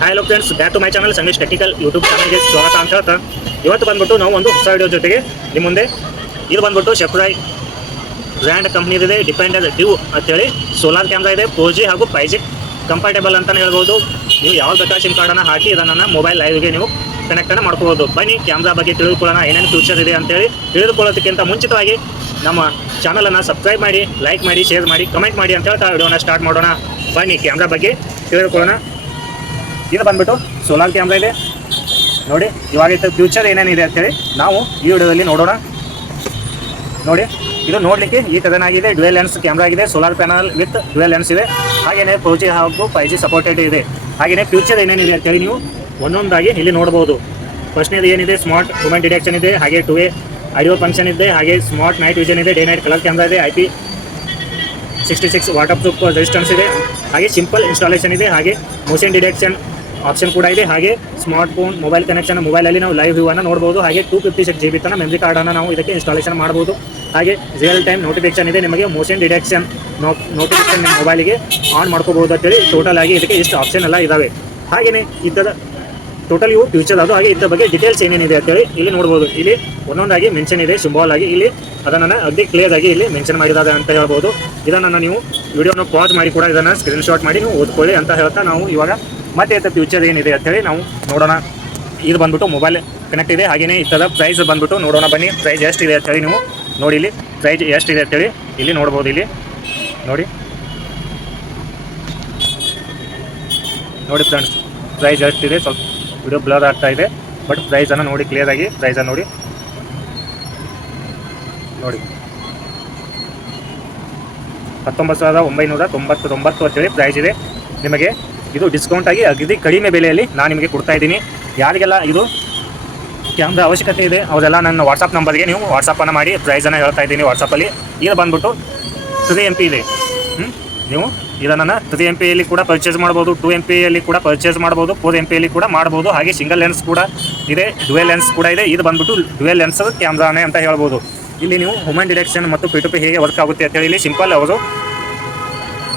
Hi hello friends, back to my channel Sangeesh technical YouTube ಚಾನಲ್ಗೆ ಸ್ವಾಗತ ಅಂತ ಹೇಳ್ತಾ ಇವತ್ತು ಬಂದ್ಬಿಟ್ಟು ನಾವು ಒಂದು ಹೊಸ ವಿಡಿಯೋ ಜೊತೆಗೆ ನಿಮ್ಮ ಮುಂದೆ ಇದು ಬಂದ್ಬಿಟ್ಟು ಶೆಫ್ರಾಯ್ ಬ್ರ್ಯಾಂಡ್ ಕಂಪ್ನಿದಿದೆ ಡಿಪೆಂಡರ್ ಡ್ಯೂ ಅಂತೇಳಿ ಸೋಲಾರ್ ಕ್ಯಾಮ್ರಾ ಇದೆ 4G ಹಾಗೂ 5G ಕಂಫರ್ಟೇಬಲ್ ಅಂತಲೇ ಹೇಳ್ಬೋದು. ನೀವು ಯಾವ ಬೇಕಾದ ಸಿಮ್ ಕಾರ್ಡನ್ನು ಹಾಕಿ ಇದನ್ನು ಮೊಬೈಲ್ ಲೈವ್ಗೆ ನೀವು ಕನೆಕ್ಟನ್ನು ಮಾಡ್ಕೋಬೋದು. ಬನ್ನಿ ಕ್ಯಾಮ್ರಾ ಬಗ್ಗೆ ತಿಳಿದುಕೊಳ್ಳೋಣ, ಏನೇನು ಫ್ಯೂಚರ್ ಇದೆ ಅಂತೇಳಿ. ತಿಳಿದುಕೊಳ್ಳೋದಕ್ಕಿಂತ ಮುಂಚಿತವಾಗಿ ನಮ್ಮ ಚಾನಲನ್ನು ಸಬ್ಸ್ಕ್ರೈಬ್ ಮಾಡಿ, ಲೈಕ್ ಮಾಡಿ, ಶೇರ್ ಮಾಡಿ, ಕಮೆಂಟ್ ಮಾಡಿ ಅಂತ ಹೇಳ್ತಾ ವಿಡಿಯೋನ ಸ್ಟಾರ್ಟ್ ಮಾಡೋಣ. ಬನ್ನಿ ಕ್ಯಾಮ್ರಾ ಬಗ್ಗೆ ತಿಳಿದುಕೊಳ್ಳೋಣ. ಇದು ಬಂದ್ಬಿಟ್ಟು ಸೋಲಾರ್ ಕ್ಯಾಮ್ರಾ ಇದೆ ನೋಡಿ. ಇವಾಗ ಫ್ಯೂಚರ್ ಏನೇನಿದೆ ಅಂತೇಳಿ ನಾವು ಈ ವಿಡಿಯೋದಲ್ಲಿ ನೋಡೋಣ. ನೋಡಿ, ಇದು ನೋಡಲಿಕ್ಕೆ ಈ ಥರನಾಗಿದೆ. ಡ್ಯುಯಲ್ ಲೆನ್ಸ್ ಕ್ಯಾಮ್ರಾ ಆಗಿದೆ. Solar panel with dual lens ಇದೆ. ಹಾಗೆಯೇ 4G ಹಾಗೂ 5G ಸಪೋರ್ಟೆಡ್ ಇದೆ. ಹಾಗೆಯೇ ಫ್ಯೂಚರ್ ಏನೇನಿದೆ ಅಂತೇಳಿ ನೀವು ಒಂದೊಂದಾಗಿ ಇಲ್ಲಿ ನೋಡ್ಬೋದು. ಫಸ್ಟ್ನೇದು ಏನಿದೆ, ಸ್ಮಾರ್ಟ್ ಮೂಮೆಂಟ್ ಡಿಟೆಕ್ಷನ್ ಇದೆ, ಹಾಗೆ 2A ಆಡಿಯೋ ಫಂಕ್ಷನ್ ಇದೆ, ಹಾಗೆ ಸ್ಮಾರ್ಟ್ ನೈಟ್ ವಿಷನ್ ಇದೆ, ಡೇ ನೈಟ್ ಕಲರ್ ಕ್ಯಾಮ್ರಾ ಇದೆ, IP66 ವಾಟರ್ ಪ್ರೂಫ್ ರೆಸಿಸ್ಟೆನ್ಸ್ ಇದೆ, ಹಾಗೆ ಸಿಂಪಲ್ ಇನ್ಸ್ಟಾಲೇಷನ್ ಇದೆ, ಹಾಗೆ ಮೋಷನ್ ಡಿಟೆಕ್ಷನ್ ಆಪ್ಷನ್ ಕೂಡ ಇದೆ, ಹಾಗೆ ಸ್ಮಾರ್ಟ್ ಫೋನ್ ಮೊಬೈಲ್ ಕನೆಕ್ಷನ್, ಮೊಬೈಲಲ್ಲಿ ನಾವು ಲೈವ್ ವ್ಯೂವನ್ನು ನೋಡ್ಬೋದು. ಹಾಗೆ 256 GB ತನಕ ಮೆಮರಿ ಕಾರ್ಡನ್ನು ನಾವು ಇದಕ್ಕೆ ಇನ್ಸ್ಟಾಲೇಷನ್ ಮಾಡ್ಬೋದು. ಹಾಗೆ ರಿಯಲ್ ಟೈಮ್ ನೋಟಿಫಿಕೇಷನ್ ಇದೆ. ನಿಮಗೆ ಮೋಷನ್ ಡಿಟೆಕ್ಷನ್ ನೋಟಿಫಿಕೇಷನ್ ನಿಮ್ಮ ಮೊಬೈಲಿಗೆ ಆನ್ ಮಾಡ್ಕೋಬೋದು ಅಂತೇಳಿ ಟೋಟಲ್ ಆಗಿ ಇದಕ್ಕೆ ಇಷ್ಟು ಆಪ್ಷನ್ ಎಲ್ಲ ಇದ್ದಾವೆ. ಹಾಗೆಯೇ ಇದರ ಟೋಟಲ್ ಇವು ಫ್ಯೂಚರ್ ಅದು. ಹಾಗೆ ಇದರ ಬಗ್ಗೆ ಡೀಟೇಲ್ಸ್ ಏನೇನಿದೆ ಅಂತೇಳಿ ಇಲ್ಲಿ ನೋಡ್ಬೋದು. ಇಲ್ಲಿ ಒಂದೊಂದಾಗಿ ಮೆನ್ಷನ್ ಇದೆ, ಸಿಂಬಾಲ್ ಆಗಿ ಇಲ್ಲಿ ಅದನ್ನು ಅಗದಿ ಕ್ಲಿಯರ್ ಆಗಿ ಇಲ್ಲಿ ಮೆನ್ಷನ್ ಮಾಡಿದ್ದಾರೆ ಅಂತ ಹೇಳ್ಬೋದು. ಇದನ್ನು ನೀವು ವಿಡಿಯೋನ ಪಾಸ್ ಮಾಡಿ ಕೂಡ ಇದನ್ನು ಸ್ಕ್ರೀನ್ಶಾಟ್ ಮಾಡಿ ನೀವು ಓದ್ಕೊಳ್ಳಿ ಅಂತ ಹೇಳ್ತಾ ನಾವು ಇವಾಗ ಮತ್ತೆ ಇದರ ಫ್ಯೂಚರ್ ಏನಿದೆ ಅಂತೇಳಿ ನಾವು ನೋಡೋಣ. ಇದು ಬಂದ್ಬಿಟ್ಟು ಮೊಬೈಲ್ ಕನೆಕ್ಟ್ ಇದೆ. ಹಾಗೆಯೇ ಇದರ ಪ್ರೈಸ್ ಬಂದ್ಬಿಟ್ಟು ನೋಡೋಣ ಬನ್ನಿ. ಪ್ರೈಸ್ ಎಷ್ಟಿದೆ ಅಂತೇಳಿ ನೀವು ನೋಡಿ. ಇಲ್ಲಿ ಪ್ರೈಸ್ ಎಷ್ಟಿದೆ ಅಂತೇಳಿ ಇಲ್ಲಿ ನೋಡ್ಬೋದು. ಇಲ್ಲಿ ನೋಡಿ ಫ್ರೆಂಡ್ಸ್, ಪ್ರೈಸ್ ಎಷ್ಟಿದೆ. ಸ್ವಲ್ಪ ವಿಡಿಯೋ ಬ್ಲರ್ ಆಗ್ತಾ ಇದೆ, ಬಟ್ ಪ್ರೈಸನ್ನು ನೋಡಿ ಕ್ಲಿಯರ್ ಆಗಿ. ಪ್ರೈಸನ್ನು ನೋಡಿ 19,999 ಅಂತೇಳಿ ಪ್ರೈಸ್ ಇದೆ. ನಿಮಗೆ ಇದು ಡಿಸ್ಕೌಂಟ್ ಆಗಿ ಅಗದಿ ಕಡಿಮೆ ಬೆಲೆಯಲ್ಲಿ ನಾನು ನಿಮಗೆ ಕೊಡ್ತಾ ಇದ್ದೀನಿ. ಯಾರಿಗೆಲ್ಲ ಇದು ಕ್ಯಾಮ್ರಾ ಅವಶ್ಯಕತೆ ಇದೆ ಅವರೆಲ್ಲ ನನ್ನ ವಾಟ್ಸಪ್ ನಂಬರ್ಗೆ ನೀವು ವಾಟ್ಸಪ್ಪನ್ನು ಮಾಡಿ ಪ್ರೈಸನ್ನು ಹೇಳ್ತಾ ಇದ್ದೀನಿ ವಾಟ್ಸಪ್ಪಲ್ಲಿ. ಇದು ಬಂದ್ಬಿಟ್ಟು 3MP ಇದೆ. ನೀವು ಇದನ್ನು 3MP ಕೂಡ ಪರ್ಚೇಸ್ ಮಾಡ್ಬೋದು, 2MP ಕೂಡ ಪರ್ಚೇಸ್ ಮಾಡ್ಬೋದು, 4MP ಕೂಡ ಮಾಡ್ಬೋದು. ಹಾಗೆ ಸಿಂಗಲ್ ಲೆನ್ಸ್ ಕೂಡ ಇದೆ, ಡ್ಯುಯಲ್ ಲೆನ್ಸ್ ಕೂಡ ಇದೆ. ಇದು ಬಂದ್ಬಿಟ್ಟು ಡ್ಯುಯಲ್ ಲೆನ್ಸ್ ಕ್ಯಾಮ್ರಾನೇ ಅಂತ ಹೇಳ್ಬೋದು. ಇಲ್ಲಿ ನೀವು ಹ್ಯೂಮನ್ ಡಿಟೆಕ್ಷನ್ ಮತ್ತು P2P ಹೇಗೆ ವರ್ಕ್ ಆಗುತ್ತೆ ಅಂತೇಳಿ ಇಲ್ಲಿ ಸಿಂಪಲ್ ಅವರು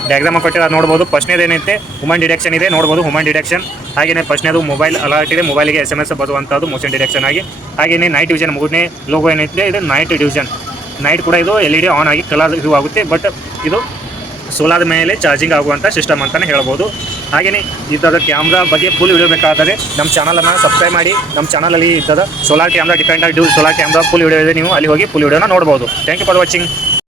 ಡಯಾಗ್ರಾಮ್ ಕೊಟ್ಟಿದ್ದಾರೆ ನೋಡ್ಬೋದು. ಫಸ್ಟ್ನೇದು ಏನೈತೆ ಹ್ಯೂಮನ್ ಡಿಟೆಕ್ಷನ್ ಇದೆ ನೋಡ್ಬೋದು. ಹ್ಯೂಮನ್ ಡಿಟೆಕ್ಷನ್ ಹಾಗೆಯೇ ಫಸ್ಟ್ನೇದು ಮೊಬೈಲ್ ಅಲರ್ಟ್ ಇದೆ, ಮೊಬೈಲಿಗೆ SMS ಬರುವಂಥದ್ದು ಮೋಷನ್ ಡಿಟೆಕ್ಷನ್ ಆಗಿ. ಹಾಗೆಯೇ ನೈಟ್ ವಿಷನ್ ಮೂರನೇ ಲೋಗೋ ಏನೈತೆ ಇದು ನೈಟ್ ವಿಷನ್. ನೈಟ್ ಕೂಡ ಇದು LED ಆನ್ ಆಗಿ ಕಲರ್ ವ್ಯೂ ಆಗುತ್ತೆ. ಬಟ್ ಇದು ಸೋಲಾರ್ ಮೇಲೆ ಚಾರ್ಜಿಂಗ್ ಆಗುವಂಥ ಸಿಸ್ಟಮ್ ಅಂತಲೇ ಹೇಳ್ಬೋದು. ಹಾಗೆಯೇ ಈ ಥರದ ಕ್ಯಾಮ್ರಾ ಬಗ್ಗೆ ಫುಲ್ ವಿಡಿಯೋ ಬೇಕಾದರೆ ನಮ್ಮ ಚಾನಲನ್ನು ಸಬ್ಸ್ಕ್ರೈಬ್ ಮಾಡಿ. ನಮ್ಮ ಚಾನಲಲ್ಲಿ ಈ ಥರದ ಸೋಲಾರ್ ಕ್ಯಾಮ್ರಾ ಡಿಪೆಂಡರ್ ಡ್ಯೂ ಸೋಲಾರ್ ಕ್ಯಾಮ್ರಾ ಫುಲ್ ವಿಡಿಯೋ ಇದೆ. ನೀವು ಅಲ್ಲಿ ಹೋಗಿ ಫುಲ್ ವಿಡಿಯೋನ ನೋಡ್ಬೋದು. Thank you for watching.